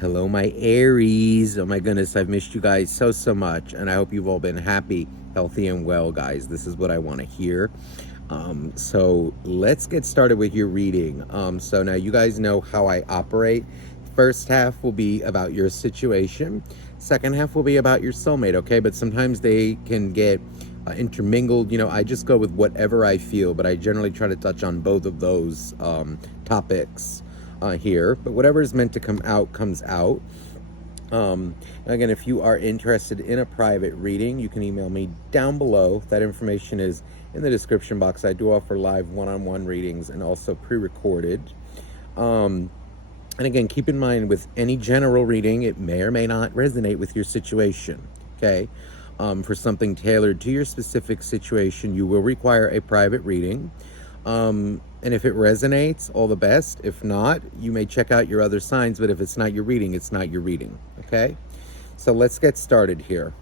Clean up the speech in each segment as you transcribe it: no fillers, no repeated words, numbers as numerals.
Hello, my Aries. Oh my goodness, I've missed you guys so much, and I hope you've all been happy, healthy, and well, guys. This is what I want to hear. So let's get started with your reading. So now you guys know how I operate. First half will be about your situation. Second half will be about your soulmate, okay? But sometimes they can get intermingled. I just go with whatever I feel, but I generally try to touch on both of those topics here. But whatever is meant to come out comes out. Again, if you are interested in a private reading, you can email me down below. That information is in the description box. I do offer live one-on-one readings and also pre-recorded. And again, keep in mind with any general reading, it may or may not resonate with your situation, okay? For something tailored to your specific situation, you will require a private reading. And if it resonates, all the best. If not, you may check out your other signs, but if it's not your reading, it's not your reading, okay? So let's get started here.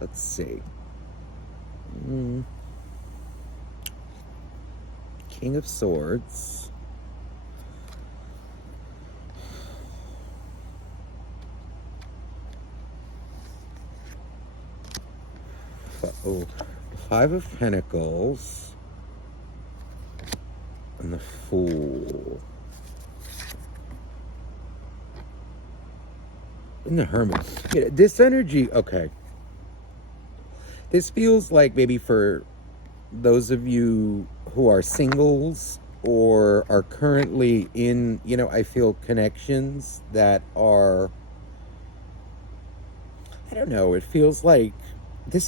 Let's see. King of Swords. Oh, Five of Pentacles. And the Fool. And the Hermit. This energy, okay. This feels like maybe for those of you who are singles or are currently in, I feel connections that are, I don't know, this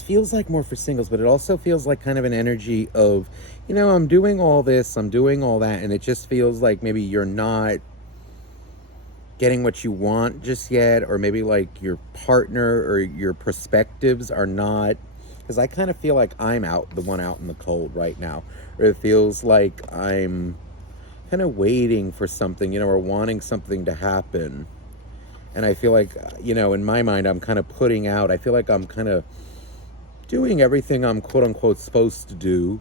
feels like more for singles, but it also feels like kind of an energy of, I'm doing all this, I'm doing all that, and it just feels like maybe you're not getting what you want just yet, or maybe like your partner or your perspectives are not, because I kind of feel like I'm the one out in the cold right now, or it feels like I'm kind of waiting for something, or wanting something to happen. And I feel like, in my mind, I'm kind of putting out, I feel like I'm kind of doing everything I'm quote unquote supposed to do,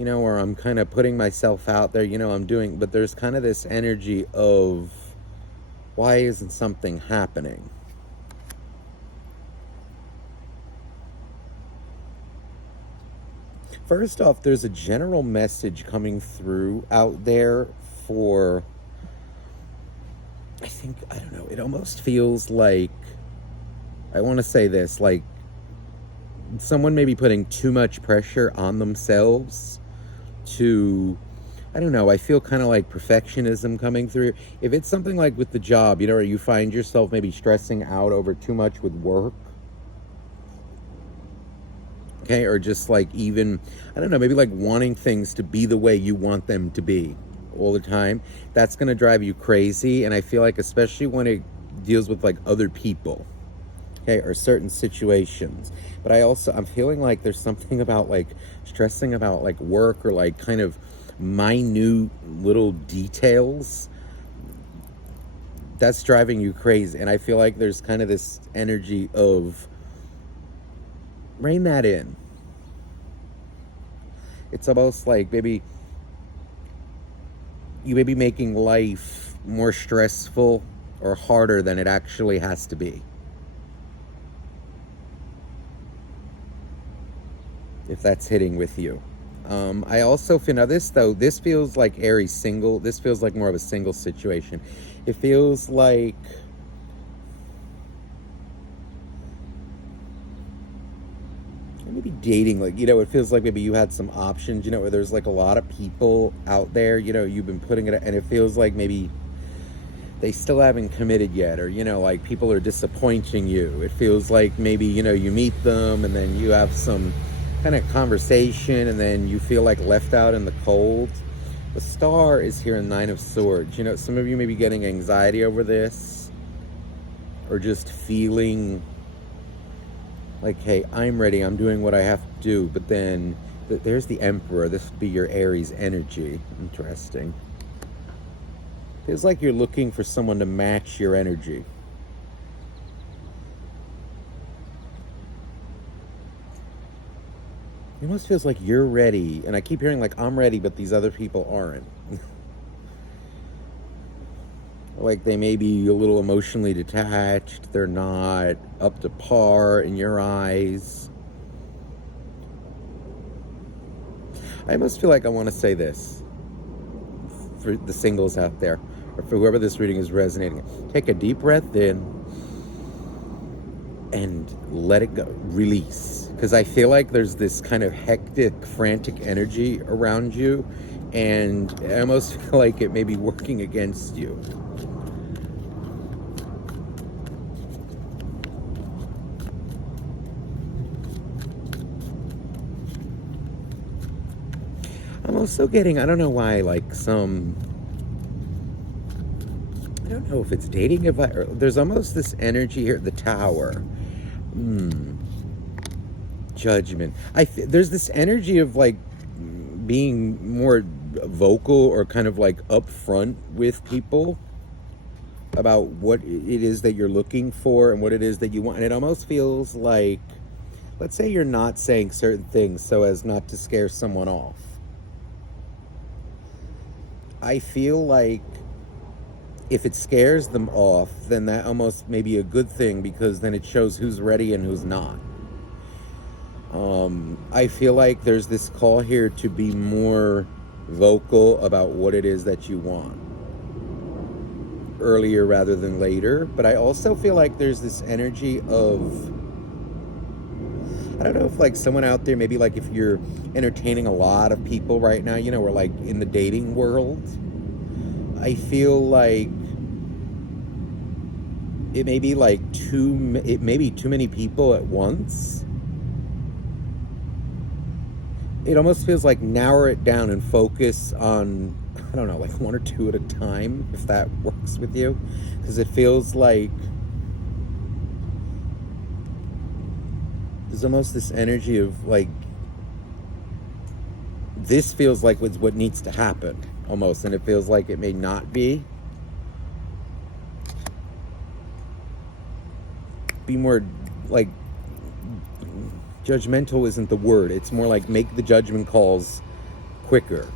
or I'm kind of putting myself out there, I'm doing, but there's kind of this energy of, why isn't something happening? First off, there's a general message coming through out there for, I don't know, it almost feels like, I want to say this, like someone may be putting too much pressure on themselves to, I don't know, I feel kind of like perfectionism coming through. If it's something like with the job, or you find yourself maybe stressing out over too much with work, okay, or just like even, I don't know, maybe like wanting things to be the way you want them to be all the time, that's going to drive you crazy. And I feel like, especially when it deals with like other people, okay, or certain situations. But I'm feeling like there's something about like stressing about like work or like kind of minute little details that's driving you crazy. And I feel like there's kind of this energy of, rein that in. It's almost like maybe you may be making life more stressful or harder than it actually has to be. If that's hitting with you. I also feel, now this feels like Aries single. This feels like more of a single situation. It feels like maybe dating, like, it feels like maybe you had some options, where there's like a lot of people out there, you've been putting it, and it feels like maybe they still haven't committed yet, or, like people are disappointing you. It feels like maybe, you meet them and then you have some kind of conversation and then you feel like left out in the cold. The Star is here in Nine of Swords. Some of you may be getting anxiety over this, or just feeling like, hey, I'm ready, I'm doing what I have to do. But then there's the Emperor. This would be your Aries energy. Interesting. Feels like you're looking for someone to match your energy. It almost feels like you're ready, and I keep hearing like, I'm ready, but these other people aren't. Like they may be a little emotionally detached. They're not up to par in your eyes. I almost feel like I want to say this for the singles out there, or for whoever this reading is resonating. Take a deep breath in and let it go. Release. Because I feel like there's this kind of hectic, frantic energy around you, and I almost feel like it may be working against you. I'm also getting, I don't know why, like I don't know if it's dating advice, or there's almost this energy here, the Tower. Judgment. There's this energy of like being more vocal or kind of like upfront with people about what it is that you're looking for and what it is that you want. And it almost feels like, let's say you're not saying certain things so as not to scare someone off. I feel like if it scares them off, then that almost may be a good thing, because then it shows who's ready and who's not. I feel like there's this call here to be more vocal about what it is that you want earlier rather than later. But I also feel like there's this energy of, I don't know if like someone out there, maybe like if you're entertaining a lot of people right now, you know, or like in the dating world, I feel like it may be like too many people at once. It almost feels like narrow it down and focus on, I don't know, like one or two at a time, if that works with you. Because it feels like there's almost this energy of like, this feels like what's what needs to happen almost, and it feels like it may not be. Be more like, judgmental isn't the word. It's more like make the judgment calls quicker.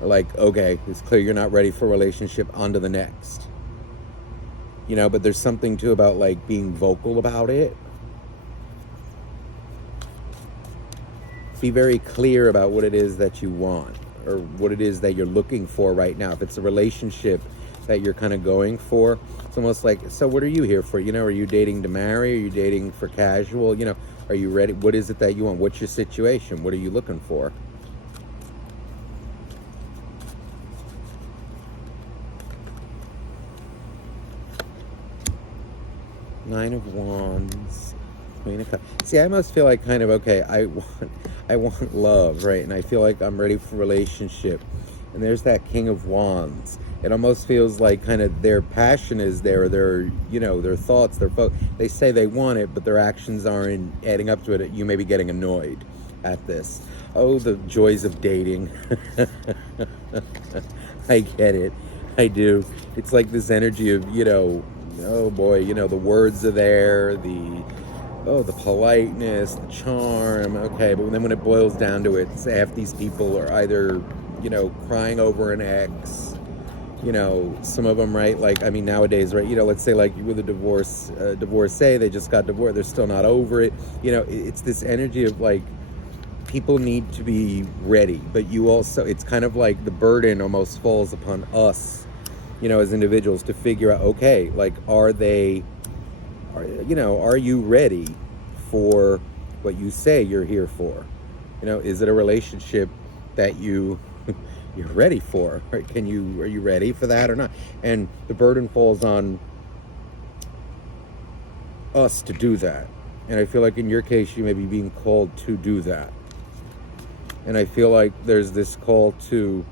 Or like, okay, it's clear you're not ready for a relationship, on to the next. You know, but there's something too about like being vocal about it. Be very clear about what it is that you want, or what it is that you're looking for right now. If it's a relationship that you're kind of going for, it's almost like, so what are you here for? You know, are you dating to marry? Are you dating for casual? You know, are you ready? What is it that you want? What's your situation? What are you looking for? Nine of Wands, Queen of Cups. See, I almost feel like kind of, okay, I want love, right? And I feel like I'm ready for a relationship. And there's that King of Wands. It almost feels like kind of their passion is there, their, you know, their thoughts, they say they want it, but their actions aren't adding up to it. You may be getting annoyed at this. Oh, the joys of dating. I get it. I do. It's like this energy of, you know, oh boy, you know, the words are there, the politeness, the charm, okay, but then when it boils down to it, half these people are either, you know, crying over an ex, you know, some of them, right, like, I mean, nowadays, right, you know, let's say, like, with a divorcee, they just got divorced, they're still not over it, you know, it's this energy of, like, people need to be ready, but you also, it's kind of like the burden almost falls upon us, you know, as individuals to figure out, okay, like, are you ready for what you say you're here for? You know, is it a relationship that you're ready for? Right? Are you ready for that or not? And the burden falls on us to do that. And I feel like in your case, you may be being called to do that. And I feel like there's this call to,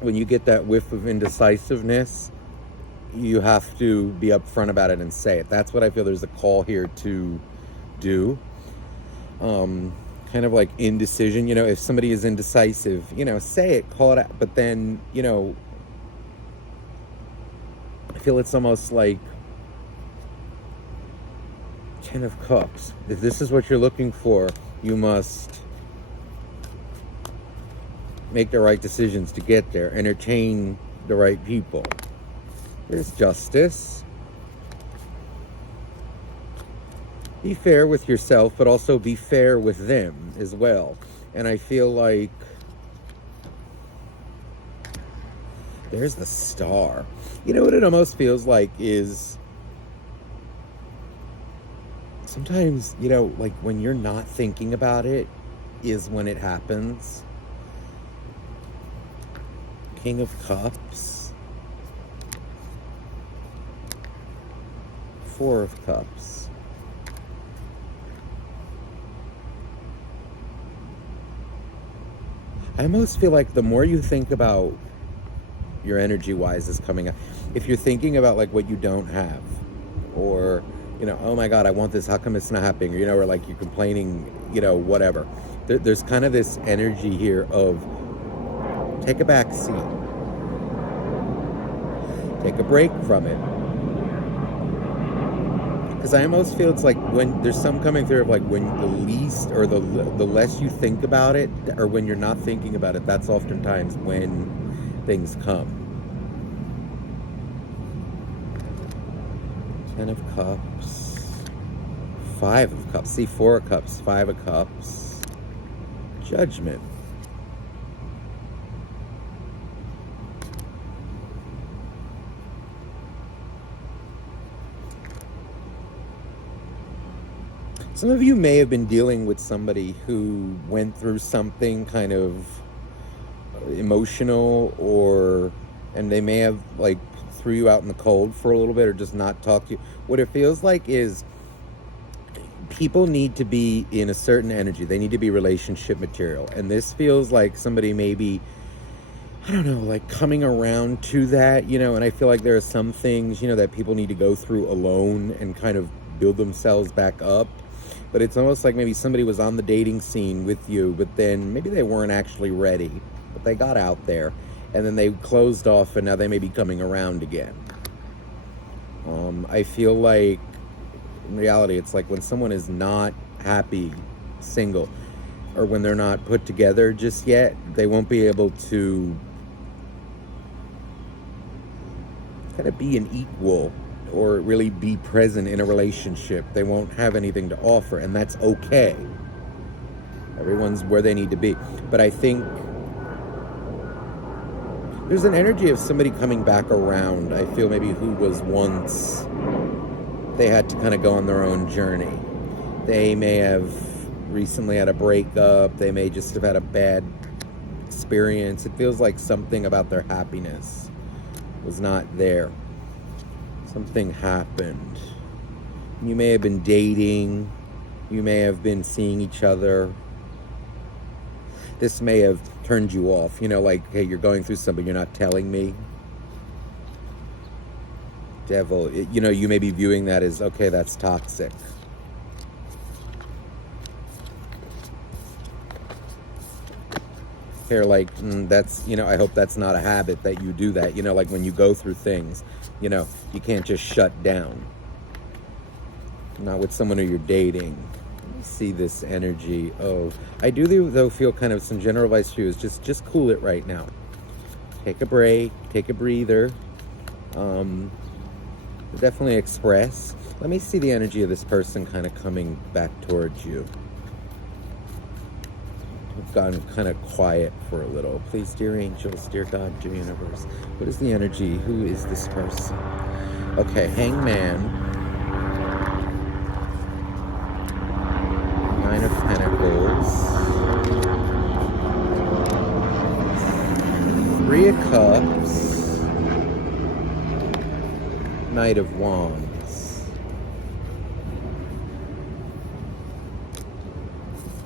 when you get that whiff of indecisiveness, you have to be upfront about it and say it. That's what I feel there's a call here to do. Kind of like indecision, you know, if somebody is indecisive, you know, say it, call it out. But then, you know, I feel it's almost like Ten of Cups. If this is what you're looking for, you must make the right decisions to get there. Entertain the right people. There's justice. Be fair with yourself, but also be fair with them as well. And I feel like there's the Star. You know what it almost feels like is sometimes, like when you're not thinking about it is when it happens. King of Cups. Four of Cups. I almost feel like the more you think about your energy wise is coming up. If you're thinking about like what you don't have, or, oh my God, I want this, how come it's not happening? Or, or like you're complaining, whatever. There's kind of this energy here of take a back seat. Take a break from it. Because I almost feel it's like when there's some coming through of like when the least or the less you think about it, or when you're not thinking about it, that's oftentimes when things come. 10 of Cups. 5 of Cups. See, 4 of Cups. 5 of Cups. Judgment. Some of you may have been dealing with somebody who went through something kind of emotional, and they may have like threw you out in the cold for a little bit or just not talk to you. What it feels like is people need to be in a certain energy. They need to be relationship material. And this feels like somebody maybe, I don't know, like coming around to that, and I feel like there are some things, that people need to go through alone and kind of build themselves back up. But it's almost like maybe somebody was on the dating scene with you, but then maybe they weren't actually ready, but they got out there, and then they closed off, and now they may be coming around again. I feel like, in reality, it's like when someone is not happy, single, or when they're not put together just yet, they won't be able to kind of be an equal or really be present in a relationship. They won't have anything to offer, and that's okay. Everyone's where they need to be. But I think there's an energy of somebody coming back around. I feel maybe who was once, they had to kind of go on their own journey. They may have recently had a breakup. They may just have had a bad experience. It feels like something about their happiness was not there. Something happened. You may have been dating. You may have been seeing each other. This may have turned you off. Like, hey, you're going through something, you're not telling me. Devil, you may be viewing that as, okay, that's toxic. Here, like, that's, I hope that's not a habit that you do that. Like when you go through things, you can't just shut down. Not with someone who you're dating. See this energy. Oh, I do though feel kind of some general advice to you is just cool it right now. Take a break, take a breather. Definitely express. Let me see the energy of this person kind of coming back towards you. We've gotten kind of quiet for a little. Please, dear angels, dear God, dear universe, what is the energy? Who is this person? Okay, Hangman. 9 of Pentacles. 3 of Cups. Knight of Wands.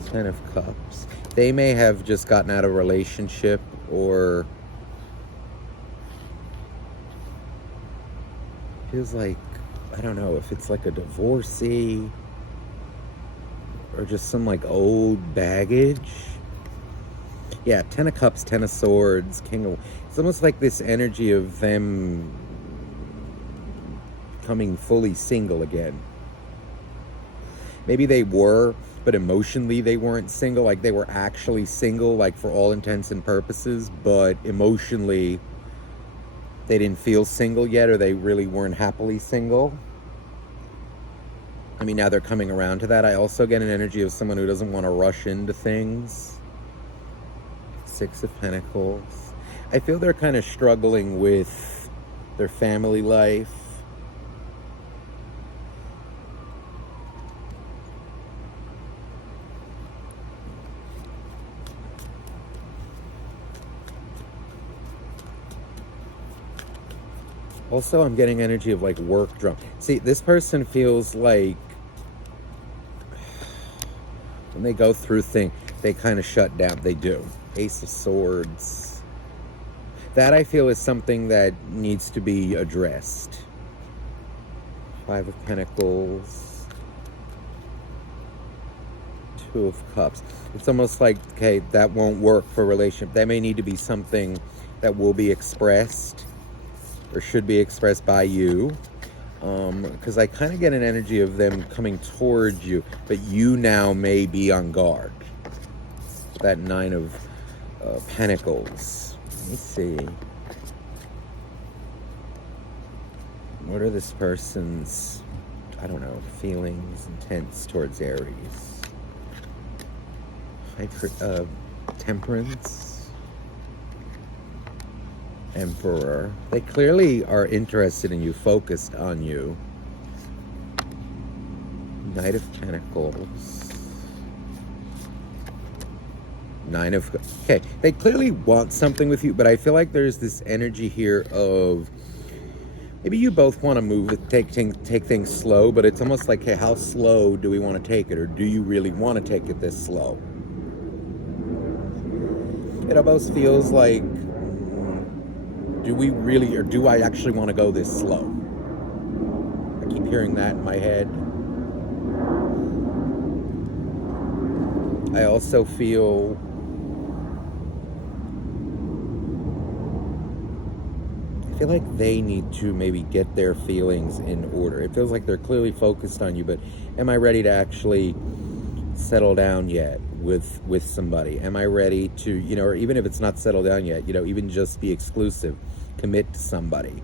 10 of Cups. They may have just gotten out of a relationship, or feels like, I don't know if it's like a divorcee or just some like old baggage. Yeah, 10 of Cups, 10 of Swords, King of... It's almost like this energy of them coming fully single again. Maybe they were, but emotionally they weren't single. Like they were actually single, like for all intents and purposes, but emotionally they didn't feel single yet, or they really weren't happily single. I mean, now they're coming around to that. I also get an energy of someone who doesn't want to rush into things. Six of Pentacles. I feel they're kind of struggling with their family life. Also, I'm getting energy of like work drum. See, this person feels like when they go through things, they kind of shut down. They do. Ace of Swords. That I feel is something that needs to be addressed. Five of Pentacles. Two of Cups. It's almost like, okay, that won't work for a relationship. That may need to be something that will be expressed or should be expressed by you. Because I kind of get an energy of them coming towards you, but you now may be on guard. That Nine of Pentacles. Let me see. What are this person's, I don't know, feelings, intents towards Aries? Temperance. Emperor. They clearly are interested in you, focused on you. Knight of Pentacles. Nine of... Okay, they clearly want something with you, but I feel like there's this energy here of... Maybe you both want to move, take things slow, but it's almost like, hey, how slow do we want to take it? Or do you really want to take it this slow? It almost feels like, do we really, or do I actually want to go this slow? I keep hearing that in my head. I also feel like they need to maybe get their feelings in order. It feels like they're clearly focused on you, but am I ready to actually settle down yet with somebody? Am I ready to, you know, or even if it's not settled down yet, you know, even just be exclusive, commit to somebody,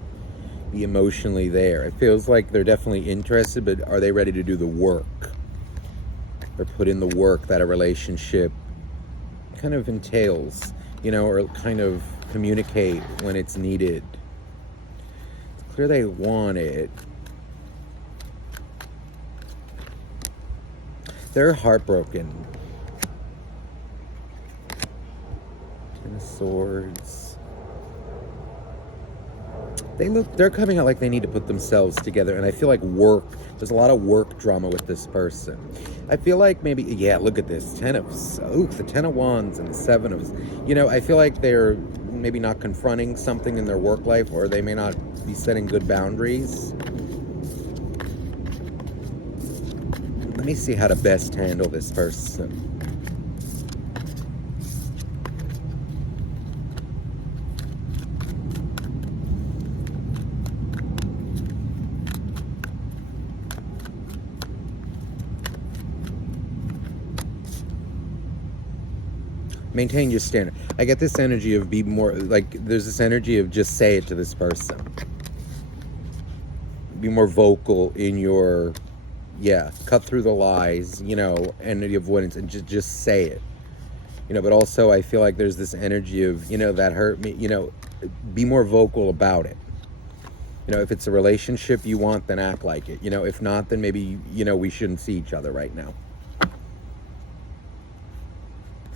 be emotionally there? It feels like they're definitely interested, but are they ready to do the work or put in the work that a relationship kind of entails, you know, or kind of communicate when it's needed? It's clear they want it. They're heartbroken. Ten of Swords. They're coming out like they need to put themselves together, and I feel like there's a lot of work drama with this person. I feel like maybe, yeah, look at this, the Ten of Wands and the Seven of, you know, I feel like they're maybe not confronting something in their work life, or they may not be setting good boundaries. Let me see how to best handle this person. Maintain your standard. I get this energy of be more, like, there's this energy of just say it to this person. Be more vocal in your, cut through the lies, you know, and the avoidance, and just say it. You know, but also I feel like there's this energy of, you know, that hurt me, you know, be more vocal about it. You know, if it's a relationship you want, then act like it. You know, if not, then maybe, you know, we shouldn't see each other right now.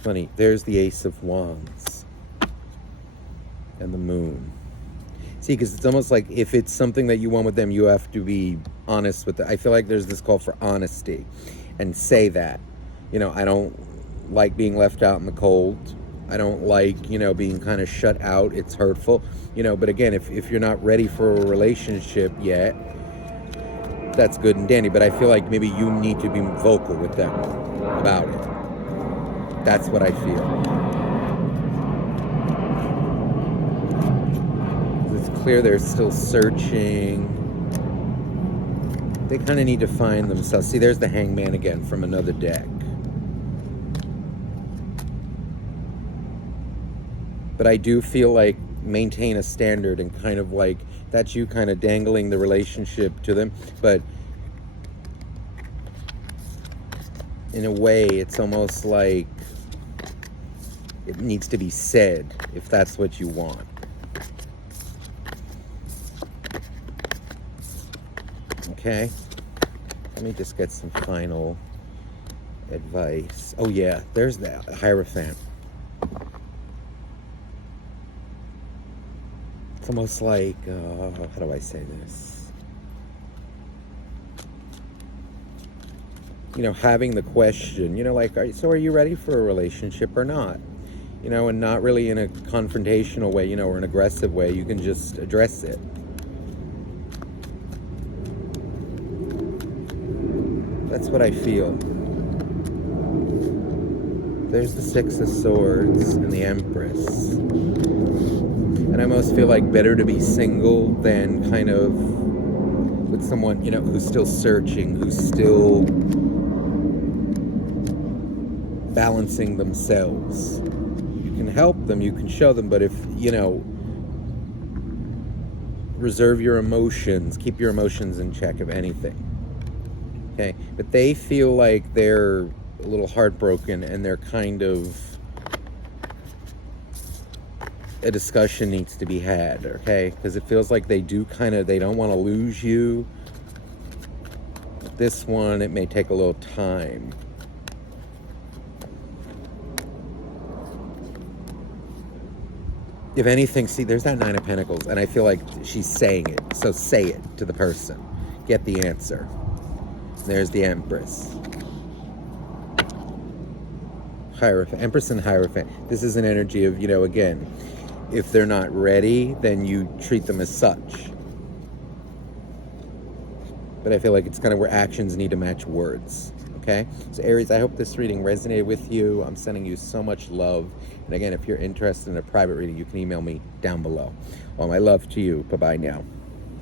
Funny, there's the Ace of Wands and the Moon. See, because it's almost like if it's something that you want with them, you have to be honest with it. I feel like there's this call for honesty, and say that. You know, I don't like being left out in the cold. I don't like, you know, being kind of shut out. It's hurtful. You know, but again, if you're not ready for a relationship yet, that's good and dandy. But I feel like maybe you need to be vocal with them about it. That's what I feel. It's clear they're still searching. They kind of need to find themselves. See, there's the Hangman again from another deck. But I do feel like maintain a standard, and kind of like that's you kind of dangling the relationship to them. But in a way, it's almost like it needs to be said if that's what you want. Okay, let me just get some final advice. Oh yeah, there's that Hierophant. It's almost like, how do I say this? You know, having the question, you know, like, so are you ready for a relationship or not? You know, and not really in a confrontational way, you know, or an aggressive way. You can just address it. That's what I feel. There's the Six of Swords and the Empress. And I almost feel like better to be single than kind of with someone, you know, who's still searching, who's still balancing themselves. You can help them, you can show them, but if, you know, reserve your emotions, keep your emotions in check, if anything. Okay? But they feel like they're a little heartbroken, and they're kind of, a discussion needs to be had, okay? Because it feels like they don't want to lose you. This one, it may take a little time. If anything, see, there's that Nine of Pentacles, and I feel like she's saying it. So say it to the person. Get the answer. There's the Empress. Hierophant. Empress and Hierophant. This is an energy of, you know, again, if they're not ready, then you treat them as such. But I feel like it's kind of where actions need to match words. Okay? So Aries, I hope this reading resonated with you. I'm sending you so much love. And again, if you're interested in a private reading, you can email me down below. All my love to you. Bye-bye now.